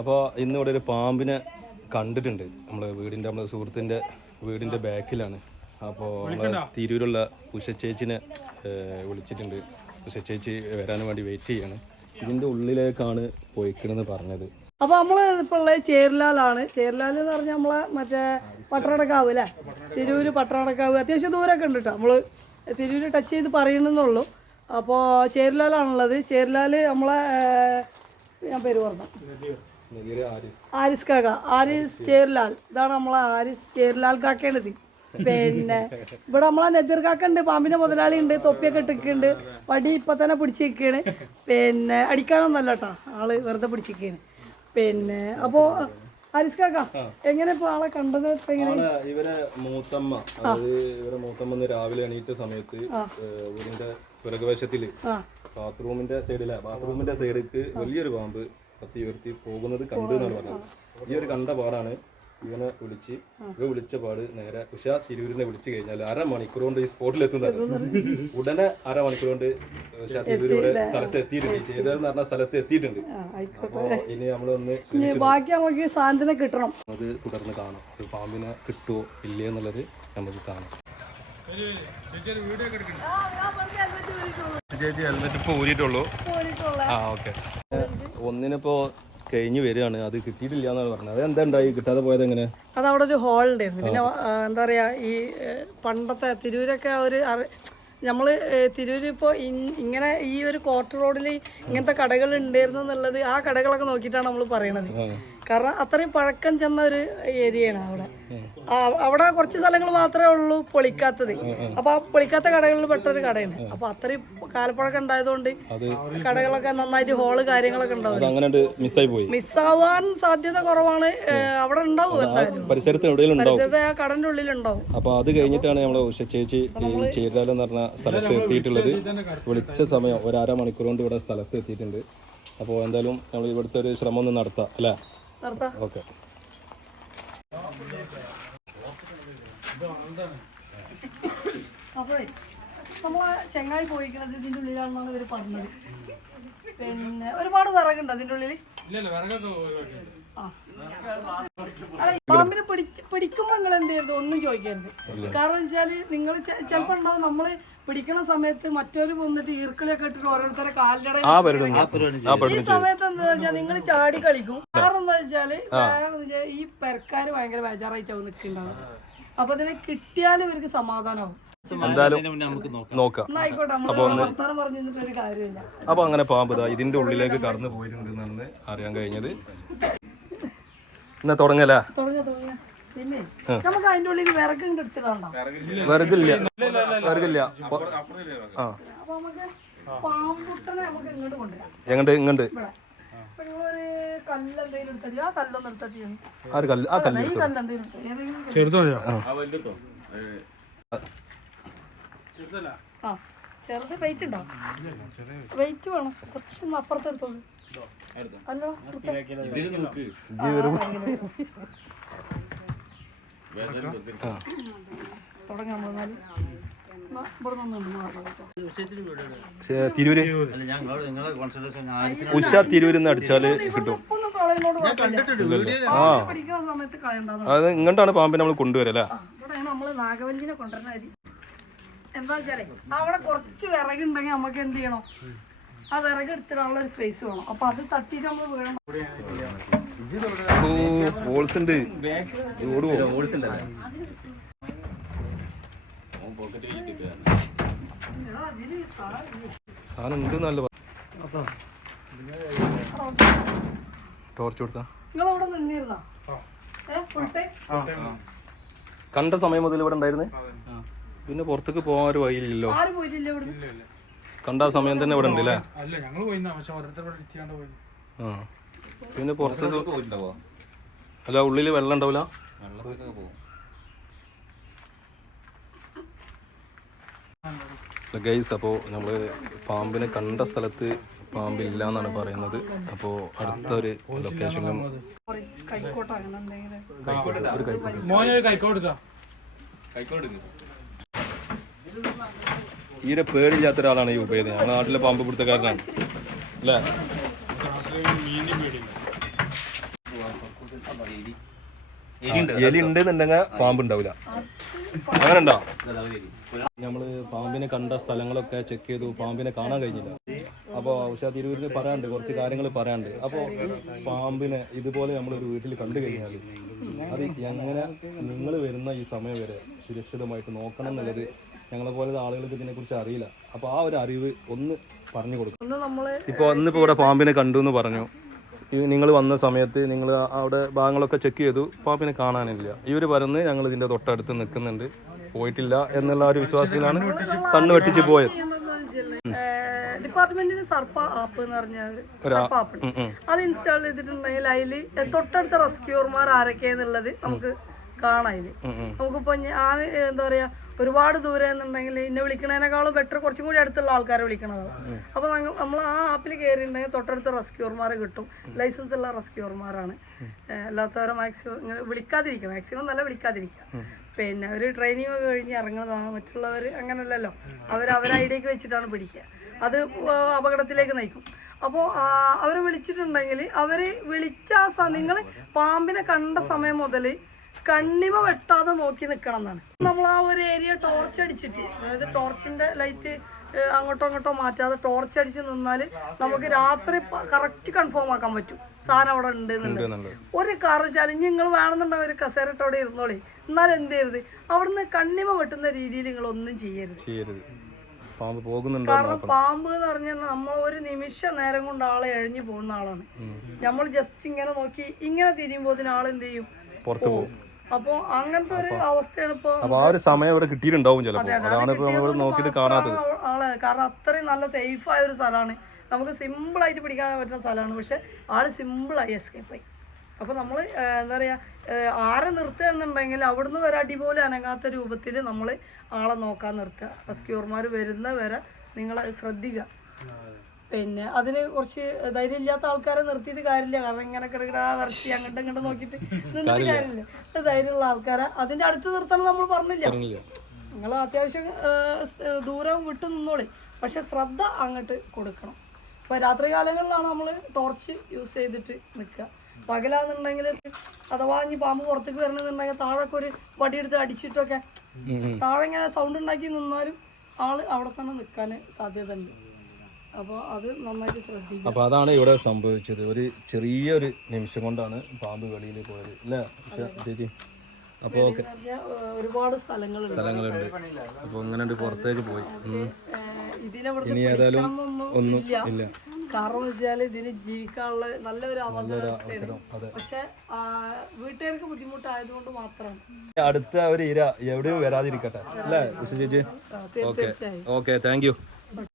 അപ്പോൾ ഇന്ന് ഇവിടെ ഒരു പാമ്പിനെ കണ്ടിട്ടുണ്ട്. നമ്മളെ വീടിന്റെ നമ്മളെ സുഹൃത്തിന്റെ വീടിന്റെ ബാക്കിലാണ്. അപ്പോൾ തിരൂരുള്ള ഉഷച്ചേച്ചിനെ വിളിച്ചിട്ടുണ്ട്. ഉഷച്ചേച്ചി വരാൻ വേണ്ടി വെയിറ്റ് ചെയ്യാണ്. ഇതിന്റെ ഉള്ളിലേക്കാണ് പോയിക്കണെന്ന് പറഞ്ഞത്. അപ്പൊ നമ്മൾ ഇപ്പൊ ഉള്ളത് ചേർലാലാണ്. ചേർലാൽ എന്ന് പറഞ്ഞാൽ നമ്മളെ മറ്റേ പട്ടണക്കാവ് അല്ലേ? തിരൂര് പട്ടണക്കാവ്. അത്യാവശ്യം ദൂരമൊക്കെ ഉണ്ട് കേട്ടോ നമ്മൾ തിരൂര് ടച്ച് ചെയ്ത് പറയണമെന്നുള്ളൂ അപ്പോൾ ചേർലാലാണുള്ളത്. ചേർലാൽ നമ്മളെ ഞാൻ പേര് പറഞ്ഞു? ആരിസ്. കാക്ക. ആരിസ് ചേർലാൽ ഇതാണ് നമ്മളെ ആരിസ് ചേർലാൽ കാക്കേണ്ടത് പിന്നെ ഇവിടെ നമ്മളെ നെതിർ കാക്ക ഉണ്ട് പാമ്പിന്റെ മുതലാളി ഉണ്ട് തൊപ്പിയൊക്കെ ഇട്ടിക്കുണ്ട് വടി ഇപ്പൊ തന്നെ പിടിച്ചിരിക്കുകയാണ്. പിന്നെ അടിക്കാനൊന്നല്ല കേട്ടോ. ആൾ വെറുതെ പിടിച്ചിരിക്കുകയാണ്. പിന്നെ അപ്പോ ആരിസ് കാക്ക എങ്ങനെ ഇപ്പൊ ആളെ കണ്ടത്? ഇവരെ മൂത്തമ്മ അതായത് ഇവരെ മൂത്തമ്മ രാവിലെ എണീറ്റ സമയത്ത് വീടിന്റെ പിറകുവശത്തിൽ ബാത്റൂമിന്റെ സൈഡിലെ ബാത്റൂമിന്റെ സൈഡിലേക്ക് വലിയൊരു പാമ്പ് കത്തി ഉയർത്തി പോകുന്നത് കണ്ടു എന്നാണ് പറഞ്ഞത്. ഈ ഒരു കണ്ട പാടാണ് ഇവനെ വിളിച്ച് ഇവ വിളിച്ച പാട് നേരെ ഉഷ തിരൂരിനെ വിളിച്ചു കഴിഞ്ഞാൽ അരമണിക്കൂർ കൊണ്ട് ഈ സ്പോട്ടിൽ എത്തുന്നത് ഉടനെ അരമണിക്കൂർ കൊണ്ട് ഉഷ തിരൂർ ഇവിടെ സ്ഥലത്ത് എത്തിയിട്ടുണ്ട്. ചെയ്തതെന്ന് പറഞ്ഞ സ്ഥലത്ത് എത്തിയിട്ടുണ്ട്. അപ്പോ ഇനി നമ്മളൊന്ന് ബാക്കി നമുക്ക് കിട്ടണം. അത് തുടർന്ന് കാണാം. ഒരു പാമ്പിനെ കിട്ടുമോ ഇല്ലേ എന്നുള്ളത് നമുക്ക് കാണാം. ചേച്ചി ഹെൽമെറ്റ് ഇപ്പോൾ ഊരിയിട്ടുള്ളൂ. ആ ഓക്കെ ഒന്നിനിപ്പോ കഴിഞ്ഞു വരികയാണ്. അത് കിട്ടിയിട്ടില്ല എന്നാണ് പറഞ്ഞത്. അത് എന്താ ഉണ്ടായി കിട്ടാതെ പോയത് എങ്ങനെ? അത് അവിടെ ഒരു ഹോൾ ഉണ്ടായിരുന്നു. പിന്നെ എന്താ പറയാ ഈ പണ്ടത്തെ തിരൂരൊക്കെ ഒരു നമ്മൾ തിരൂര് ഇപ്പോൾ ഇങ്ങനെ ഈ ഒരു കോർട്ട് റോഡിൽ ഇങ്ങനത്തെ കടകൾ ഉണ്ടായിരുന്നു എന്നുള്ളത് ആ കടകളൊക്കെ നോക്കിയിട്ടാണ് നമ്മൾ പറയണത്. കാരണം അത്രയും പഴക്കം ചെന്ന ഒരു ഏരിയയാണ് അവിടെ. അവിടെ കുറച്ച് സ്ഥലങ്ങൾ മാത്രമേ ഉള്ളൂ പൊളിക്കാത്തത്. അപ്പൊ ആ പൊളിക്കാത്ത കടകളിൽ പെട്ടൊരു കടയാണ്. അപ്പൊ അത്രയും കാലപ്പഴക്കം ഉണ്ടായതുകൊണ്ട് കടകളൊക്കെ നന്നായിട്ട് ഹോൾ കാര്യങ്ങളൊക്കെ ഉണ്ടാവും. മിസ്സാവാൻ സാധ്യത കുറവാണ്. അവിടെ ഉണ്ടാവും പരിസരത്തിന് പരിസരത്ത് ഉള്ളിൽ ആ കടന്റെ ഉള്ളിലുണ്ടാവും. അപ്പൊ അത് കഴിഞ്ഞിട്ടാണ് നമ്മൾ ചേച്ചി എന്ന് പറഞ്ഞ സ്ഥലത്ത് എത്തിയിട്ടുള്ളത്. വിളിച്ച സമയം ഒരു അര മണിക്കൂർ കൊണ്ട് ഇവിടെ സ്ഥലത്ത് എത്തിയിട്ടുണ്ട്. അപ്പോൾ എന്തായാലും നമ്മൾ ഇവിടുത്തെ ഒരു ശ്രമം ഒന്ന് നടത്താം അല്ലേ? ഓക്കെ. അപ്പോഴേ നമ്മളെ ചെങ്ങായി പോയിക്കണത് ഇതിന്റെ ഉള്ളിലാണെന്നാണ് ഇവർ പറഞ്ഞത്. പിന്നെ ഒരുപാട് വിറകുണ്ട് അതിന്റെ ഉള്ളിൽ പാമ്പിനെ പിടിച്ച് പിടിക്കുമ്പോ നിങ്ങൾ എന്ത് ചെയ്യരുത്? ഒന്നും ചോദിക്കരുത്. കാരണം വെച്ചാൽ നിങ്ങൾ ചിലപ്പോ ഉണ്ടാവും നമ്മൾ പിടിക്കണ സമയത്ത് മറ്റൊരു വന്നിട്ട് ഈർക്കിളിയൊക്കെ ഇട്ടിട്ട് ഓരോരുത്തരെ കാലിലട ആ പരിപാടി ആ ഈ സമയത്ത് എന്താ വെച്ചാൽ നിങ്ങൾ ചാടി കളിക്കും. കാരണം എന്താ വെച്ചാൽ വേറെ എന്താ വെച്ചാ ഈ പെരക്കാര് ഭയങ്കര ബേജാറായിട്ടാവും നിൽക്കുന്നുണ്ടാവും അപ്പൊ അതിനെ കിട്ടിയാൽ ഇവർക്ക് സമാധാനമാവും. നോക്കാം. അപ്പൊ അങ്ങനെ പാമ്പ് ഇതിന്റെ ഉള്ളിലേക്ക് കടന്നു പോയിട്ടുണ്ട് അറിയാൻ കഴിഞ്ഞത്. എന്നാ തുടങ്ങല? നമുക്ക് അതിന്റെ ഉള്ളിൽ വിറക് ഇങ്ങോട്ട് എടുത്തിടാണ്ടോ വെറുകില്ല. വെറുകില്ല. ആ. നമുക്ക് പാമ്പുട്ടനെ നമുക്ക് ഇങ്ങോട്ട് കൊണ്ടുവരാം. എങ്ങണ്ട് ഇങ്ങണ്ട് ഇവിടെ അപ്പൊ നിങ്ങളൊരു കല്ല് എന്തെങ്കിലും എടുത്തോ ആ കല്ലൊന്നും എടുത്തിട്ട് ആ ഒരു കല്ല്? ആ കല്ല് ഈ കല്ല് എന്തെങ്കിലും എടുത്തോ? ഏതെങ്കിലും ആ. ചെറുത് വെയിറ്റ് ഉണ്ടോ? വെയിറ്റ് വേണം. കുറച്ചൊന്ന് അപ്പുറത്തെടുത്തോ അല്ലോ തുടങ്ങാം നിന്നുണ്ട് പക്ഷേ തിരൂര്? ഉഷ തിരൂരിന്ന് അടിച്ചാൽ കിട്ടും. ആ. അത് ഇങ്ങോട്ടാണ് പാമ്പിനെ നമ്മൾ കൊണ്ടുവരല്ലേ നാഗവല്ലിനെ എന്താ വെച്ചാലേ അവിടെ കുറച്ച് വിറകുണ്ടെങ്കിൽ നമുക്ക് എന്ത് ചെയ്യണം? ആ വിറക് എടുത്തിടാനുള്ള ഒരു സ്പേസ് വേണം. അപ്പൊ അത് തട്ടിട്ട് നമ്മൾ വീഴണം. ഓ ഉണ്ട്. ഓടുവോ? സാധനം ഇല്ല. സാധനം ഉണ്ട് നല്ല ടോർച്ച് കൊടുത്താ കണ്ട സമയം മുതൽ ഇവിടെ ഉണ്ടായിരുന്നേ? പിന്നെ പുറത്തേക്ക് പോകാൻ ഒരു വഴിയില്ലല്ലോ. ആരും പോയിട്ടില്ല ഇവിടുന്ന്? കണ്ട ആ സമയം തന്നെ ഇവിടെ ഉണ്ട് അല്ലേ പിന്നെ പുറത്തേക്ക് അല്ല ഉള്ളിൽ വെള്ളം ഉണ്ടാവില്ല ഗൈസ് അപ്പോൾ നമ്മൾ പാമ്പിനെ കണ്ട സ്ഥലത്ത് പാമ്പില്ല എന്നാണ് പറയുന്നത്. അപ്പോൾ അടുത്തൊരു ലൊക്കേഷനിലും ഈരെ പേടില്ലാത്ത ഒരാളാണ് ഈ ഉപയോഗം. ഞങ്ങളുടെ നാട്ടിലെ പാമ്പ് പിടുത്തക്കാരനാണ്. അല്ലേ? എലി ഉണ്ടെന്നുണ്ടെങ്കിൽ പാമ്പ് ഉണ്ടാവില്ല അങ്ങനെ ഉണ്ടോ നമ്മൾ പാമ്പിനെ കണ്ട സ്ഥലങ്ങളൊക്കെ ചെക്ക് ചെയ്തു. പാമ്പിനെ കാണാൻ കഴിഞ്ഞില്ല. അപ്പോൾ ഉഷാ തിരൂരിന് പറയാണ്ട് കുറച്ച് കാര്യങ്ങൾ പറയാണ്ട് അപ്പോൾ പാമ്പിനെ ഇതുപോലെ നമ്മളൊരു വീട്ടിൽ കണ്ടു കഴിഞ്ഞാൽ അത് എങ്ങനെ നിങ്ങൾ വരുന്ന ഈ സമയം വരെ സുരക്ഷിതമായിട്ട് നോക്കണം എന്നുള്ളത് ഞങ്ങളെ പോലെ ആളുകൾക്ക് ഇതിനെ കുറിച്ച് അറിയില്ല. അപ്പൊ ആ ഒരു അറിവ് ഒന്ന് പറഞ്ഞു കൊടുക്കും ഇപ്പൊ ഇന്നിപ്പോൾ ഇവിടെ പാമ്പിനെ കണ്ടു എന്ന് പറഞ്ഞു. നിങ്ങൾ വന്ന സമയത്ത് നിങ്ങൾ അവിടെ ഭാഗങ്ങളൊക്കെ ചെക്ക് ചെയ്തു. പാപ്പിനെ കാണാനില്ല. ഇവർ പറഞ്ഞ് ഞങ്ങൾ ഇതിന്റെ തൊട്ടടുത്ത് നിൽക്കുന്നുണ്ട്. പോയിട്ടില്ല എന്നുള്ള ഒരു വിശ്വാസത്തിലാണ് കണ്ണു വെട്ടിച്ച് പോയത്. ഡിപ്പാർട്ട്മെന്റിന് സർപ്പ ആപ്പ് എന്ന് പറഞ്ഞ ഒരു സർപ്പ ആപ്പ് അത് ഇൻസ്റ്റാൾ ചെയ്തിട്ടുണ്ടെങ്കിൽ അതിൽ തൊട്ടടുത്ത റെസ്ക്യൂർമാർ ആരൊക്കെയാന്നുള്ളത് നമുക്ക് കാണാം ഇതിൽ നമുക്കിപ്പോ ഞാൻ എന്താ പറയാ ഒരുപാട് ദൂരെ എന്നുണ്ടെങ്കിൽ എന്നെ വിളിക്കണേനേക്കാളും ബെറ്റർ കുറച്ചും കൂടി അടുത്തുള്ള ആൾക്കാരെ വിളിക്കണത്. അപ്പോൾ നമ്മൾ ആ ആപ്പിൽ കയറിയിട്ടുണ്ടെങ്കിൽ തൊട്ടടുത്ത റെസ്ക്യൂർമാരെ കിട്ടും. ലൈസൻസ് ഉള്ള റെസ്ക്യൂർമാരാണ് അല്ലാത്തവരെ മാക്സിമം ഇങ്ങനെ വിളിക്കാതിരിക്കുക. മാക്സിമം നല്ല വിളിക്കാതിരിക്കുക. പിന്നെ ഒരു ട്രെയിനിങ് ഒക്കെ കഴിഞ്ഞ് ഇറങ്ങുന്നതാണ്. മറ്റുള്ളവർ അങ്ങനല്ലല്ലോ. അവർ അവരെ ഐഡിയക്ക് വെച്ചിട്ടാണ് പിടിക്കുക. അത് അപകടത്തിലേക്ക് നയിക്കും. അപ്പോൾ അവർ വിളിച്ചിട്ടുണ്ടെങ്കിൽ അവർ വിളിച്ച നിങ്ങൾ പാമ്പിനെ കണ്ട സമയം മുതൽ കണ്ണിമ വെട്ടാതെ നോക്കി നിൽക്കണം എന്നാണ് നമ്മൾ ആ ഒരു ഏരിയ ടോർച്ച് അടിച്ചിട്ട് അതായത് ടോർച്ചിന്റെ ലൈറ്റ് അങ്ങോട്ടോ അങ്ങോട്ടോ മാറ്റാതെ ടോർച്ച് അടിച്ച് നിന്നാൽ നമുക്ക് രാത്രി കറക്റ്റ് കൺഫേം ആക്കാൻ പറ്റും. സാധനം അവിടെ ഉണ്ട് എന്നുള്ളത് ഒരു കാറ് വെച്ചാലും നിങ്ങൾ വേണമെന്നുണ്ടെങ്കിൽ ഒരു കസേരട്ട് അവിടെ ഇരുന്നോളി. എന്നാൽ എന്ത് ചെയ്യരുത്? അവിടുന്ന് കണ്ണിമ വെട്ടുന്ന രീതിയിൽ നിങ്ങൾ ഒന്നും ചെയ്യരുത്. ചെയ്യരുത്. പാമ്പ് പോകുന്നുണ്ടോ കാരണം പാമ്പ് എന്ന് പറഞ്ഞാൽ നമ്മൾ ഒരു നിമിഷ നേരം കൊണ്ട് ആളെ എഴിഞ്ഞു പോകുന്ന ആളാണ്. നമ്മൾ ജസ്റ്റ് ഇങ്ങനെ നോക്കി ഇങ്ങനെ തിരിയുമ്പോൾ ആൾ എന്ത് ചെയ്യും? പുറത്തു പോകും. അപ്പോൾ അങ്ങനത്തെ ഒരു അവസ്ഥയാണ് ഇപ്പോൾ അപ്പൊ ആ ഒരു സമയം ഇവിടെ കിട്ടിയിട്ടുണ്ടാവും ചിലപ്പോൾ അതാണ് ഇപ്പൊ നമ്മൾ നോക്കിയിട്ട് കാണാത്തത്. ആൾ കാരണം അത്രയും നല്ല സേഫ് ആയ ഒരു സ്ഥലമാണ്. നമുക്ക് സിമ്പിൾ ആയിട്ട് പിടിക്കാൻ പറ്റുന്ന സ്ഥലമാണ്. പക്ഷെ ആൾ സിമ്പിൾ ആയി എസ്കേപ്പ് ആയി. അപ്പോൾ നമ്മൾ എന്താ പറയുക ആരെ നിർത്തുക എന്നുണ്ടെങ്കിൽ അവിടുന്ന് വരെ അടിപോലെ അനങ്ങാത്ത രൂപത്തിൽ നമ്മൾ ആളെ നോക്കാൻ നിർത്തുക. റെസ്ക്യൂർമാർ വരുന്ന വരെ നിങ്ങളെ ശ്രദ്ധിക്കുക. പിന്നെ അതിന് കുറച്ച് ധൈര്യമില്ലാത്ത ആൾക്കാരെ നിർത്തിയിട്ട് കാര്യമില്ല. കാരണം ഇങ്ങനെ കിടക്കിട വരച്ച് അങ്ങോട്ടും ഇങ്ങോട്ടും നോക്കിയിട്ട് നിന്നിട്ട് കാര്യമില്ല. ധൈര്യമുള്ള ആൾക്കാരെ അതിന്റെ അടുത്ത് നിർത്തണം നമ്മൾ പറഞ്ഞില്ല. നിങ്ങൾ അത്യാവശ്യം ദൂരം വിട്ടു നിന്നോളി. പക്ഷെ ശ്രദ്ധ അങ്ങോട്ട് കൊടുക്കണം. ഇപ്പൊ രാത്രി കാലങ്ങളിലാണ് നമ്മൾ ടോർച്ച് യൂസ് ചെയ്തിട്ട് നിൽക്കുക. പകലാന്നുണ്ടെങ്കിൽ അഥവാ ഇനി പാമ്പ് പുറത്തേക്ക് വരണമെന്നുണ്ടെങ്കിൽ താഴൊക്കെ ഒരു വടിയെടുത്ത് അടിച്ചിട്ടൊക്കെ താഴെ ഇങ്ങനെ സൗണ്ട് ഉണ്ടാക്കി നിന്നാലും ആൾ അവിടെ തന്നെ നിൽക്കാൻ സാധ്യത ഉണ്ട് അപ്പോൾ അത് നന്നായിട്ട് ശ്രദ്ധിക്കുക. അപ്പൊ അതാണ് ഇവിടെ സംഭവിച്ചത്. ഒരു ചെറിയൊരു നിമിഷം കൊണ്ടാണ് പാമ്പ് വെളിയിൽ പോയത്. അല്ലേ ചേച്ചി അപ്പൊ ഓക്കെ. എന്ന് പറഞ്ഞാൽ, ഏഹ്, ഒരുപാട് സ്ഥലങ്ങളുണ്ട്. സ്ഥലങ്ങളുണ്ട്. അപ്പൊ അങ്ങനെ പുറത്തേക്ക് പോയി. ഇനി ഏതായാലും ഒന്നും ഇല്ല. കാരണം വെച്ചാൽ ഇതിന് ജീവിക്കാനുള്ള നല്ലൊരു അവസരം പക്ഷെ വീട്ടുകാർക്ക് ബുദ്ധിമുട്ടായതുകൊണ്ട് മാത്രം. അടുത്ത ഒരു ഇര എവിടെയും വരാതിരിക്കട്ടെ. അല്ലേ ചേച്ചി? ഓക്കെ. Okay thank you.